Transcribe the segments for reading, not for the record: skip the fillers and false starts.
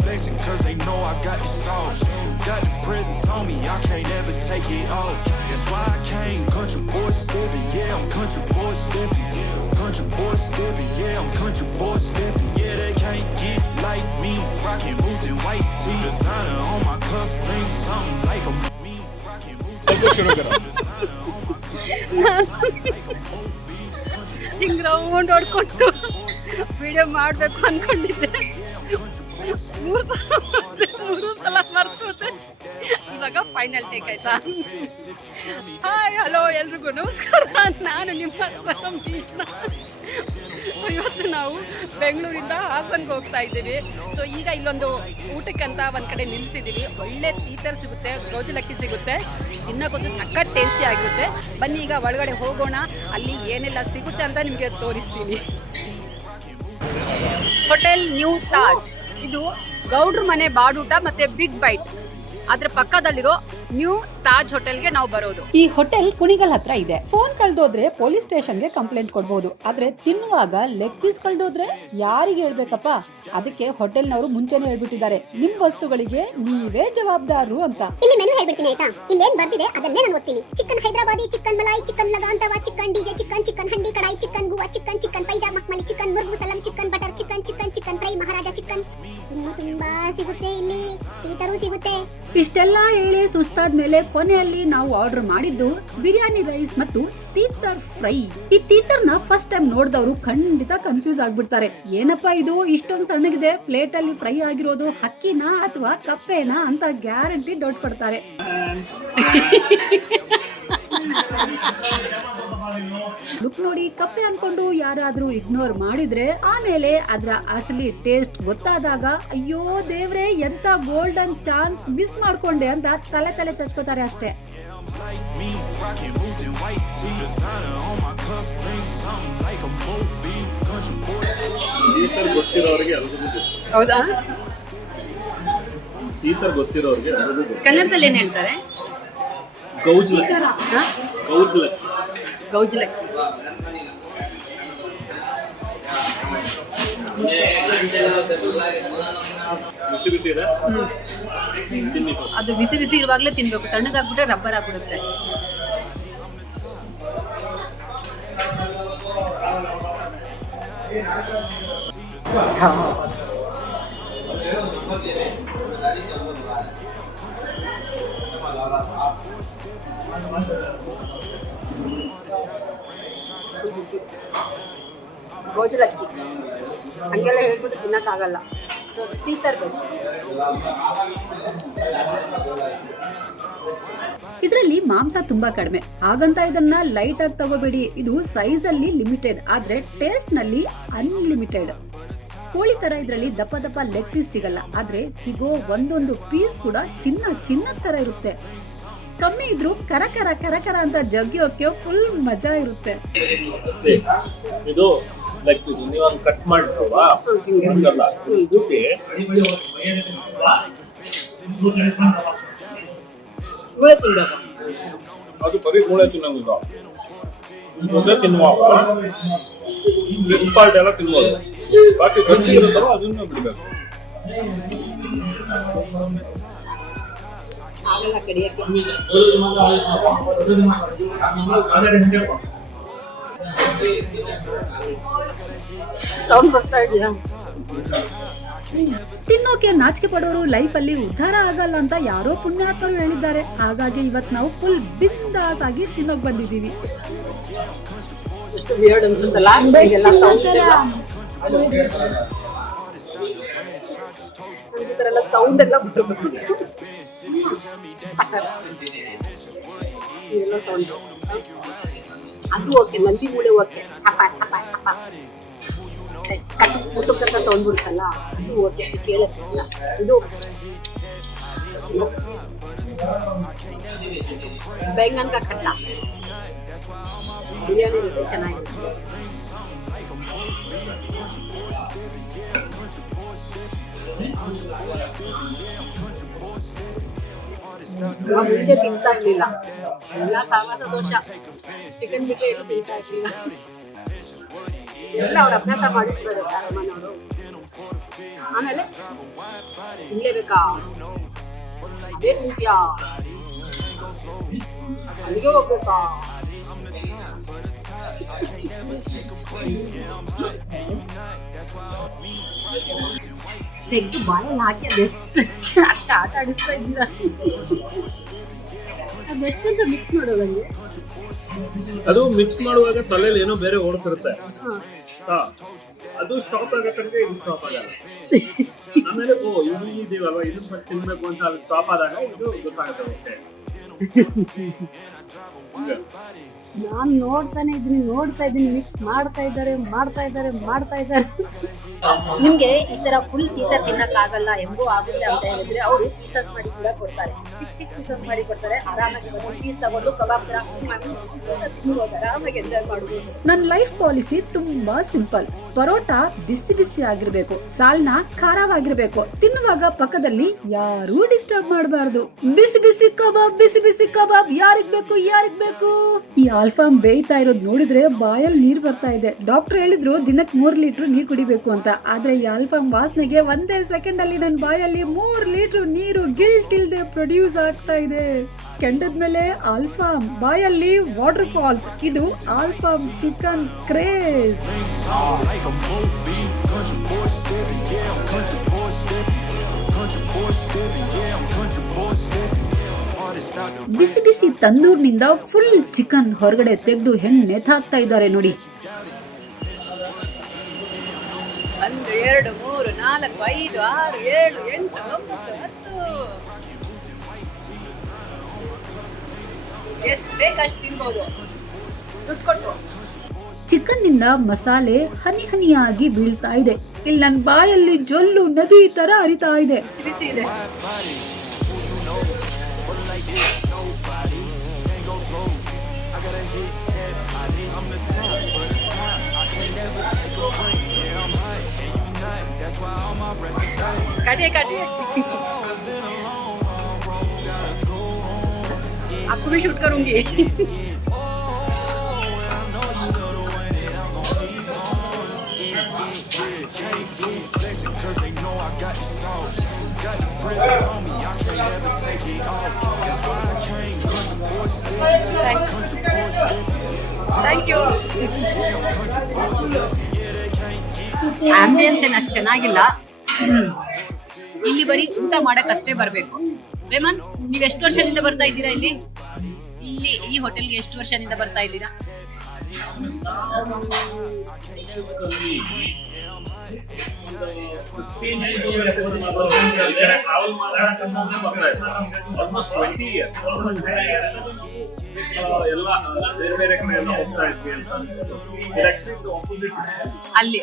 Flexing cause they know I got the sauce. Got the presence on me, I can't ever take it off. That's why I came country boy stepping. Yeah, I'm country boy stepping. Country boy stepping. Yeah, I'm country boy stepping. Yeah, they can't get like me. Rockin' boots and white tee. Designer on my cuff, ain't something like a me. Rockin' boots and ಹಿಂಗೆ round ಹೊಡ್ಕೊಂಡು video ಮಾಡಬೇಕು ಅಂದ್ಕೊಂಡಿದ್ದೆ. ಮೂರು ಸಲ ಮರ್ತೋದೆ. ಇವಾಗ final take ಆಯ್ತಾ. Hi hello ಎಲ್ರಿಗೂ ನಮಸ್ಕಾರ. ನಾನು ನಿಮ್ಮ ಸಂಗೀತ. ಇವತ್ತು ನಾವು ಬೆಂಗಳೂರಿಂದ ಹಾಸನ್ಗೆ ಹೋಗ್ತಾ ಇದ್ದೀವಿ. ಸೊ ಈಗ ಇಲ್ಲೊಂದು ಊಟಕ್ಕಂತ ಒಂದು ಕಡೆ ನಿಲ್ಲಿಸಿದ್ದೀವಿ. ಒಳ್ಳೆ ತೀತರ್ ಸಿಗುತ್ತೆ, ಗೋಜಲಕ್ಕಿ ಸಿಗುತ್ತೆ, ತಿನ್ನೋಕ್ಕೊಂದು ಸಖತ್ ಟೇಸ್ಟಿ ಆಗಿರುತ್ತೆ. ಬನ್ನಿ ಈಗ ಒಳಗಡೆ ಹೋಗೋಣ, ಅಲ್ಲಿ ಏನೆಲ್ಲ ಸಿಗುತ್ತೆ ಅಂತ ನಿಮಗೆ ತೋರಿಸ್ತೀನಿ. ಹೋಟೆಲ್ ನ್ಯೂ ತಾಜ್, ಇದು ಗೌಡ್ರ ಮನೆ ಬಾಡೂಟ ಮತ್ತೆ ಬಿಗ್ ಬೈಟ್, ಅದ್ರ ಪಕ್ಕದಲ್ಲಿರೋ ನ್ಯೂ ತಾಜ್ ಹೋಟೆಲ್ಗೆ ನಾವು ಬರೋದು. ಈ ಹೋಟೆಲ್ ಕುಣಿಗಲ್ ಹತ್ರ ಇದೆ. ಫೋನ್ ಕಳ್ದೋದ್ರೆ ಪೊಲೀಸ್ ಸ್ಟೇಷನ್ಗೆ ಕಂಪ್ಲೇಂಟ್ ಕೊಡ್ಬೋದು. ಆದ್ರೆ ತಿನ್ನುವಾಗ ಲೆಗ್ ಪೀಸ್ ಕಳ್ದೋದ್ರೆ ಯಾರಿಗೆ ಹೇಳ್ಬೇಕಪ್ಪ? ಅದಕ್ಕೆ ಹೋಟೆಲ್ನವರು ಮುಂಚೆನೆ ಹೇಳ್ಬಿಟ್ಟಿದ್ದಾರೆ, ನಿಮ್ ವಸ್ತುಗಳಿಗೆ ನೀವೇ ಜವಾಬ್ದಾರರು ಅಂತ. ಇಲ್ಲಿ ಮೆನು ಹೇಳ್ಬಿಡ್ತೀನಿ ಆಯ್ತಾ? ಇಲ್ಲೇನ್ ಬರ್ದಿದೆ ಅದನ್ನೇ ನಾನು ಓದ್ತೀನಿ. Chicken Hyderabadi, chicken malai, chicken ಲಗಾಂತವಾ, ಚಿಕನ್ ಡಿಜೆ, ಚಿಕನ್ ಹಂಡಿ ಕಡಾಯಿ, ಚಿಕನ್ ಗುವಾ, ಚಿಕನ್ ಪೈಜಾ ಮಕ್ಮಲಿ, ಚಿಕನ್ ಮುರ್ಗು ಸಲಂ, chicken butter chicken fry, Maharaja chicken, ಇನ್ನು ತುಂಬಾ ಸಿಗುತ್ತೆ. ಇಲ್ಲಿ ತೀತರು ಸಿಗುತ್ತೆ. ಇಷ್ಟೆಲ್ಲ ಹೇಳಿ ಸುಸ್ತಾದ್ಮೇಲೆ ಕೊನೆಯಲ್ಲಿ ನಾವು ಆರ್ಡರ್ ಮಾಡಿದ್ದು ಬಿರಿಯಾನಿ ರೈಸ್ ಮತ್ತು ತೀತರ್ ಫ್ರೈ. ಈ ತೀತರ್ನ ಫಸ್ಟ್ ಟೈಮ್ ನೋಡಿದವರು ಖಂಡಿತ ಕನ್ಫ್ಯೂಸ್ ಆಗ್ಬಿಡ್ತಾರೆ. ಏನಪ್ಪಾ ಇದು ಇಷ್ಟೊಂದು ಸಣ್ಣಗಿದೆ, ಪ್ಲೇಟ್ ಅಲ್ಲಿ ಫ್ರೈ ಆಗಿರೋದು ಹಕ್ಕಿನಾ ಅಥವಾ ಕಪ್ಪೆನಾ ಅಂತ ಗ್ಯಾರಂಟಿ ಡೌಟ್ ಪಡ್ತಾರೆ. ಲುಕ್ ನೋಡಿ ಕಪ್ಪೆ ಅನ್ಕೊಂಡು ಯಾರಾದ್ರೂ ಇಗ್ನೋರ್ ಮಾಡಿದ್ರೆ ಆಮೇಲೆ ಅದ್ರ ಅಸಲಿ ಟೇಸ್ಟ್ ಗೊತ್ತಾದಾಗ ಅಯ್ಯೋ ದೇವ್ರೆ ಎಂತ ಗೋಲ್ಡನ್ ಚಾನ್ಸ್ ಮಿಸ್ ಮಾಡ್ಕೊಂಡೆ ಅಂತ ತಲೆ ಚಚ್ಕೋತಾರೆ ಅಷ್ಟೇ. ಹೌದಾ? ಕನ್ನಡದಲ್ಲಿ ಏನ್ ಹೇಳ್ತಾರೆ? ಗೌಜ್ಲಕ್ಕಿ. ಅದು ಬಿಸಿ ಬಿಸಿ ಇರುವಾಗಲೇ ತಿನ್ಬೇಕು, ತಣ್ಣಗಾಗ್ಬಿಟ್ರೆ ರಬ್ಬರ್ ಆಗ್ಬಿಡುತ್ತೆ. ಗೋಜಲಕ್ಕಿ ಹಂಗೆಲ್ಲ ಹೇಳ್ಬಿಟ್ಟು ತಿನ್ನಕ್ಕಾಗಲ್ಲ. So ತೀತರ್ best. ಇದರಲ್ಲಿ ಮಾಂಸ ತುಂಬಾ ಕಡಿಮೆ, ಹಾಗಂತ ಇದನ್ನ ಲೈಟ್ ಆಗಿ ತಗೋಬೇಡಿ. ಇದು ಸೈಜ್ ಅಲ್ಲಿ ಲಿಮಿಟೆಡ್, ಆದ್ರೆ ಟೇಸ್ಟ್ ನಲ್ಲಿ ಅನ್ಲಿಮಿಟೆಡ್. ಕೋಳಿ ತರ ಇದರಲ್ಲಿ ದಪ್ಪ ಲೆಗ್ ಪೀಸ್ ಸಿಗಲ್ಲ, ಆದ್ರೆ ಸಿಗೋ ಒಂದೊಂದು ಪೀಸ್ ಕೂಡ ಚಿನ್ನ ತರ ಇರುತ್ತೆ. ಕಮ್ಮಿ ಇದ್ರು ಕರ ಅಂತ ಜಗ್ಗಿಯೋಕೆ ಫುಲ್ ಮಜಾ ಇರುತ್ತೆ. ಇದು ಲೈಕ್ ನೀವು ಕಟ್ ಮಾಡ್ತೀರಾ ಅದು ಬರೀ ಮೂಳೆ ತಿನ್ನೋದಿಲ್ಲ, ತಿನ್ನುವಾಗ ಪಾರ್ಟ್ ಎಲ್ಲ ತಿನ್ಬೋದು, ಬಾಕಿ ಗಟ್ಟಿ ಇರುತ್ತಲ್ಲ ಅದನ್ನ ಬಿಡಬೇಕು. ತಿನ್ನೋಕೆ ನಾಚಿಕೆ ಪಡೋರು ಲೈಫ್ ಅಲ್ಲಿ ಉದ್ಧಾರ ಆಗಲ್ಲ ಅಂತ ಯಾರೋ ಪುಣ್ಯಾತ್ಮರು ಹೇಳಿದ್ದಾರೆ. ಹಾಗಾಗಿ ಇವತ್ತು ನಾವು ಫುಲ್ ಬಿಂದಾಸ್ ಆಗಿ ತಿನ್ನೋಕ್ ಬಂದಿದ್ದೀವಿ. ಸೌಂಡ್ ಎಲ್ಲ ಬರಬೇಕು. ಅದು ಓಕೆ, ನಲ್ಲಿ ಮೂಳೆ ಓಕೆ, ಮುಟ್ಟುತ್ತ ಸೌಂಡ್ ಬಿಡುತ್ತಲ್ಲ ಅದು ಓಕೆ, ಕೇಳಿಸ್ತಿಲ್ಲ. ಇದು ಬೆಂಗನ್ಕ ಕಟ್ಟ ಬಿರಿಯಾನಿ ಜೊತೆ ಚೆನ್ನಾಗಿರುತ್ತೆ. ನಾವು ಮುಂಚೆ ತಿಂತಾ ಇರ್ಲಿಲ್ಲ, ಎಲ್ಲ ಸಾವಾಸ ದೋಷ, ಚಿಕನ್ ಬಿಟ್ಟರೆ ಏನು ತಿಂತಾ ಇರ್ಲಿಲ್ಲ. ಎಲ್ಲ ಅವ್ರು ಅಭ್ಯಾಸ ಮಾಡಿಸ್ತಾರೆ ಅರಮನವರು. ಆಮೇಲೆ ತಿನ್ಲೇಬೇಕಾ, ಅದೇ ತಿಂತೀಯಾ, ಅಲ್ಲಿಗೆ ಹೋಗ್ಬೇಕಾ, ತೆಗೆದು ಬಾಯಲ್ಲಿ ಹಾಕಿ ಅದೆಷ್ಟು ಅಷ್ಟ ಆಟ ಆಡಿಸ್ತಾ ಇದ್ದೀರ. ಅದೆಷ್ಟಂತ ಮಿಕ್ಸ್ ಮಾಡೋದಂಗೆ, ಅದು ಮಿಕ್ಸ್ ಮಾಡುವಾಗ ತಲೆಯಲ್ಲಿ ಏನೋ ಬೇರೆ ಓಡ್ತಿರುತ್ತೆ. ಅದು ಸ್ಟಾಪ್ ಆಗತ್ತಂದ್ರೆ ಇದು ಸ್ಟಾಪ್ ಆಗಲ್ಲ. ಆಮೇಲೆ ಇದು ಇದೀವಲ್ವಾ, ಇದನ್ನ ತಿನ್ಬೇಕು ಅಂತ ಅದು ಸ್ಟಾಪ್ ಆದಾಗ ಇದು ಗೊತ್ತಾಗುತ್ತೆ. ಓಕೆ, ನಾನು ನೋಡ್ತಾ ಇದ್ದೀನಿ ಮಿಕ್ಸ್ ಮಾಡ್ತಾ ಇದ್ದಾರೆ. ನಿಮ್ಗೆ ಈ ತರ ಫುಲ್ ಪೀಸಸ್ ತಿನ್ನಕ್ಕಾಗಲ್ಲ, ಎಂಬೋ ಆಗುತ್ತೆ ಅಂತ ಹೇಳಿದ್ರೆ ಅವರು ಪೀಸಸ್ ಮಾಡಿ ಕೂಡ ಕೊಡ್ತಾರೆ. ಚಿಕ್ಕ ಪೀಸಸ್ ಮಾಡಿ ಕೊಡ್ತಾರೆ. ಆರಾಮಾಗಿ ಒಂದು ಪೀಸ್ ತಗೊಂಡು ಕಬಾಬ್ ತರ ತಿನ್ಬೋದು, ಆರಾಮಾಗಿ ಎಂಜಾಯ್ ಮಾಡ್ಬೋದು. ನನ್ನ ಲೈಫ್ ಪಾಲಿಸಿ ತುಂಬಾ ಸಿಂಪಲ್. ಪರೋಟ ಬಿಸಿ ಬಿಸಿ ಆಗಿರ್ಬೇಕು, ಸಾಲ್ನ ಖಾರವಾಗಿರ್ಬೇಕು, ತಿನ್ನುವಾಗ ಪಕ್ಕದಲ್ಲಿ ಯಾರೂ ಡಿಸ್ಟರ್ಬ್ ಮಾಡಬಾರ್ದು. ಬಿಸಿ ಬಿಸಿ ಕಬಾಬ್ ಯಾರಿಗ್ ಬೇಕು. ಈ ಆಲ್ಫಾಮ್ ಬೇಯ್ತಾ ಇರೋದು ನೋಡಿದ್ರೆ ಬಾಯಲ್ಲಿ ನೀರ್ ಬರ್ತಾ ಇದೆ. ಡಾಕ್ಟರ್ ಹೇಳಿದ್ರು ದಿನಕ್ಕೆ 3 ಲೀಟರ್ ನೀರ್ ಕುಡಿಬೇಕು ಅಂತ. ಆದ್ರೆ ಈ ಆಲ್ಫಾಮ್ ವಾಸನೆಗೆ ಒಂದೇ ಸೆಕೆಂಡ್ ಅಲ್ಲಿ ನನ್ನ ಬಾಯಲ್ಲಿ 3 ಲೀಟರ್ ನೀರು ಗಿಲ್ಟ್ ಇಲ್ದೆ ಪ್ರೊಡ್ಯೂಸ್ ಆಗ್ತಾ ಇದೆ. ಕೆಂಡದ್ಮೇಲೆ ಆಲ್ಫಾಮ್, ಬಾಯಲ್ಲಿ ವಾಟರ್ ಫಾಲ್ಸ್. ಇದು ಆಲ್ಫಾಮ್ ಚಿಕನ್ ಕ್ರೇಜ್. ಬಿಸಿ ಬಿಸಿ ತಂದೂರ್ನಿಂದ ಫುಲ್ ಚಿಕನ್ ಹೊರಗಡೆ ತೆಗೆದು ಹೆಂಗ್ ನೇತಾಕ್ತಾ ಇದ್ದಾರೆ ನೋಡಿ. 1 2 3 4 5 6 7 8 9 10 ಎಷ್ಟು ಬೇಕಷ್ಟು ತಿನ್ಬೋದು ದುಡ್ಡು ಕೊಟ್ಟು. ಚಿಕನ್ ನಿಂದ ಮಸಾಲೆ ಹನಿಯಾಗಿ ಬೀಳ್ತಾ ಇದೆ. ಇಲ್ಲಿ ನನ್ನ ಬಾಯಲ್ಲಿ ಜೊಲ್ಲು ನದಿ ತರ ಹರಿತಾ ಇದೆ. ಬಿಸಿ ಇದೆ. काटिए आपको भी शूट करूंगी. Thank you. ಆಂಬಿಯನ್ಸ್ ಏನು ಅಷ್ಟು ಚೆನ್ನಾಗಿಲ್ಲ. ಇಲ್ಲಿ ಬರೀ ಊಟ ಮಾಡಕ್ಕಷ್ಟೇ ಬರಬೇಕು. ರೇಮನ್, ನೀವು ಎಷ್ಟು ವರ್ಷದಿಂದ ಬರ್ತಾ ಇದ್ದೀರಾ ಇಲ್ಲಿ ಈ ಹೋಟೆಲ್ಗೆ? ಎಷ್ಟು ವರ್ಷದಿಂದ ಬರ್ತಾ ಇದ್ದೀರಾ? ಅಲ್ಲಿ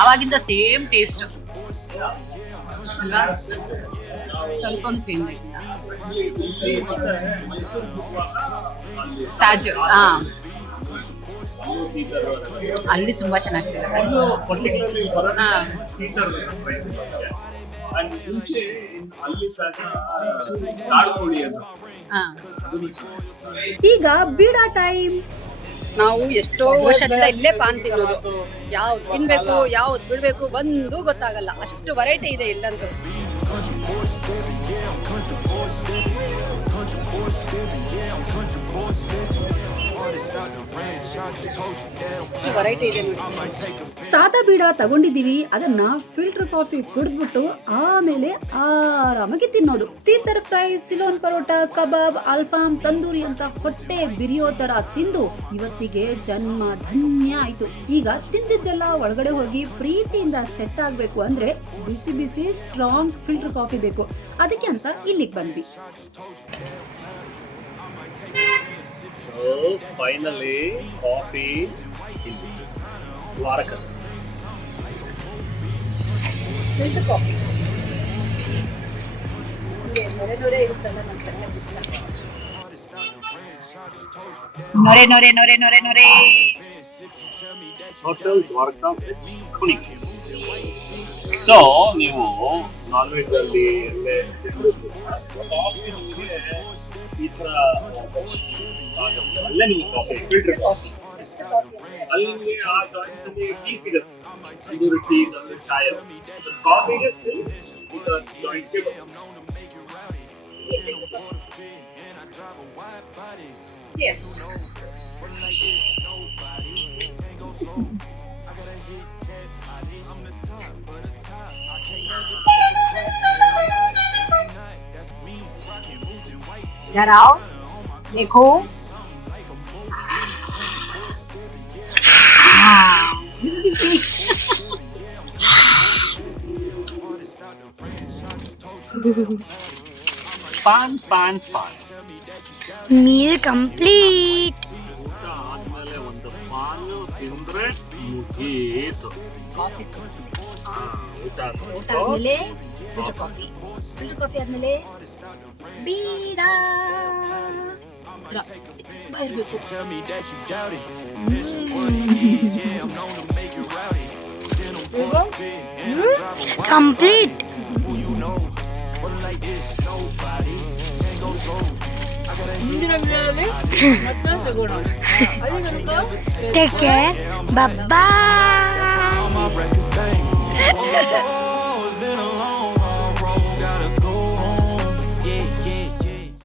ಆವಾಗಿಂದ ಸೇಮ್ ಟೇಸ್ಟ್ ಅಲ್ವಾ? ಸ್ವಲ್ಪನೂ ಚೇಂಜ್ ಆಗಿಲ್ಲ. ತಾಜ್ ಅಲ್ಲಿ ತುಂಬಾ ಚೆನ್ನಾಗಿ ಸಿಗುತ್ತೆ. ಈಗ ಬೀಡಾ ಟೈಮ್. ನಾವು ಎಷ್ಟೋ ವರ್ಷದಿಂದ ಇಲ್ಲೇ ಪಾನ್ ತಿನ್ನೋದು. ಯಾವ್ದು ತಿನ್ಬೇಕು ಯಾವ್ದು ಬಿಡ್ಬೇಕು ಬಂದು ಗೊತ್ತಾಗಲ್ಲ, ಅಷ್ಟು ವೆರೈಟಿ ಇದೆ ಇಲ್ಲಂತೂ. ಎಷ್ಟು ವೆರೈಟಿ ಇದೆ ನೋಡಿ. ಸಾದಾ ಬೀಡ ತಗೊಂಡಿದೀವಿ, ಅದನ್ನ ಫಿಲ್ಟರ್ ಕಾಫಿ ಕುಡಿದ್ಬಿಟ್ಟು ಆಮೇಲೆ ಆರಾಮಾಗಿ ತಿನ್ನೋದು. ತೀರ್ಥರ ಫ್ರೈ, ಸಿಲೋನ್ ಪರೋಟ, ಕಬಾಬ್, ಆಲ್ಫಾಮ್, ತಂದೂರಿ ಅಂತ ಹೊಟ್ಟೆ ಬಿರಿಯೋ ತರ ತಿಂದು ಇವತ್ತಿಗೆ ಜನ್ಮ ಧನ್ಯ ಆಯ್ತು. ಈಗ ತಿಂದಿದ್ದೆಲ್ಲ ಒಳಗಡೆ ಹೋಗಿ ಪ್ರೀತಿಯಿಂದ ಸೆಟ್ ಆಗ್ಬೇಕು ಅಂದ್ರೆ ಬಿಸಿ ಬಿಸಿ ಸ್ಟ್ರಾಂಗ್ ಫಿಲ್ಟರ್ ಕಾಫಿ ಬೇಕು. ಅದಕ್ಕೆ ಅಂತ ಇಲ್ಲಿಗೆ ಬಂದ್ವಿ. So finally coffee in Warakal. Filter coffee ನೊರೆ ಇರುತ್ತಲ್ಲ, ನಂತರ ನೊರೆ ನೊರೆ ನೊರೆ ನೊರೆ ನೊರೆ. ಹೋಟೆಲ್ ದ್ವಾರಕಾ ವೆಜ್ ಕುಣಿಕ್. ಸೊ ನೀವು ನಾನ್ ವೆಜ್ ಅಲ್ಲಿ ಈ ತರ ಅಲ್ಲೇ ನಿಮ್ಗೆ ಕಾಫಿ ಫಿಲ್ಟರ್ ಕಾಫಿ ಅಲ್ಲಿ ನಿಮಗೆ ಆ ಜಾಯಿಂಟ್ಸ್ ಅಲ್ಲಿ ಟೀ ಸಿಗುತ್ತೆ. ತಂದೂರಿ ಟೀ ತಂದೂರಿ ಚಾಯ್ ಕಾಫಿಗೆ ಸ್ಟಿಲ್ ಈ ತರ ಜಾಯಿಂಟ್ಸ್ಗೆ Cheers. इधर आओ, देखो. PAN PAN PAN Meal complete. ಊಟ ಆದ್ಮೇಲೆ ಒಂದು ಪಾನ್ ತಿಂದ್ರೆ ಮುಗೀತು. ಊಟ ಆದ್ಮೇಲೆ ಫಿಲ್ಟರ್ ಕಾಫಿ. ಫಿಲ್ಟರ್ ಕಾಫಿ ಆದ್ಮೇಲೆ ಬೀಡ ಇರ್ಬೇಕು. Tell me that you doubt it. This is what it is. Yeah, I'm known to make it rowdy. Then I'm forfeit and I drive a white Complete. body. Who you know? But like this, nobody can't go slow. I gotta hit ಮುಂದಿನ ವಿಡಿಯೋದಲ್ಲಿ ಮತ್ತೆ ಸಿಗೋಣ. ಅಲ್ಲಿ ತನಕ Take care. Bye bye. all my records bang. Oh,